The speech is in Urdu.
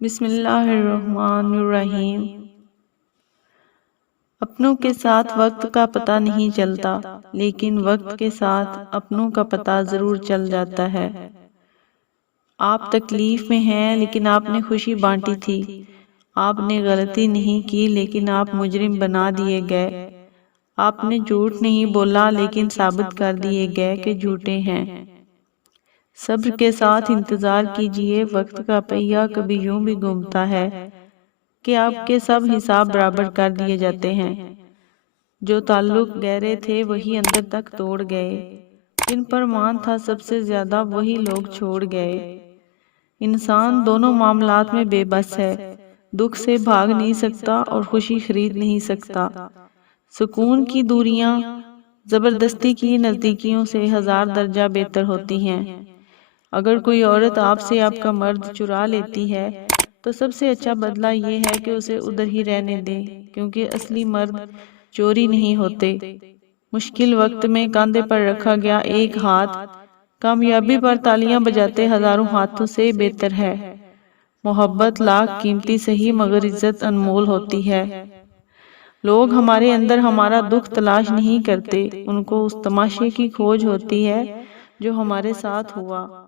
بسم اللہ الرحمن الرحیم۔ اپنوں کے ساتھ وقت کا پتہ نہیں چلتا، لیکن وقت کے ساتھ اپنوں کا پتہ ضرور چل جاتا ہے۔ آپ تکلیف میں ہیں لیکن آپ نے خوشی بانٹی تھی۔ آپ نے غلطی نہیں کی لیکن آپ مجرم بنا دیے گئے۔ آپ نے جھوٹ نہیں بولا لیکن ثابت کر دیے گئے کہ جھوٹے ہیں۔ صبر کے ساتھ انتظار کیجئے، وقت کا پہیہ کبھی یوں بھی گھومتا ہے کہ آپ کے سب حساب برابر کر دیے جاتے ہیں۔ جو تعلق گہرے تھے وہی اندر تک توڑ گئے، جن پر مان تھا سب سے زیادہ وہی لوگ چھوڑ گئے۔ انسان دونوں معاملات میں بے بس ہے، دکھ سے بھاگ نہیں سکتا اور خوشی خرید نہیں سکتا۔ سکون کی دوریاں زبردستی کی نزدیکیوں سے 1000 درجہ بہتر ہوتی ہیں۔ اگر کوئی عورت آپ سے آپ کا مرد چرا لیتی ہے تو سب سے اچھا بدلہ یہ ہے کہ اسے ادھر ہی رہنے دیں، کیونکہ اصلی مرد چوری نہیں ہوتے۔ مشکل وقت میں کاندھے پر رکھا گیا ایک ہاتھ کامیابی پر تالیاں بجاتے ہزاروں ہاتھوں سے بہتر ہے۔ محبت لاکھ قیمتی سہی مگر عزت انمول ہوتی ہے۔ لوگ ہمارے اندر ہمارا دکھ تلاش نہیں کرتے، ان کو اس تماشے کی کھوج ہوتی ہے جو ہمارے ساتھ ہوا۔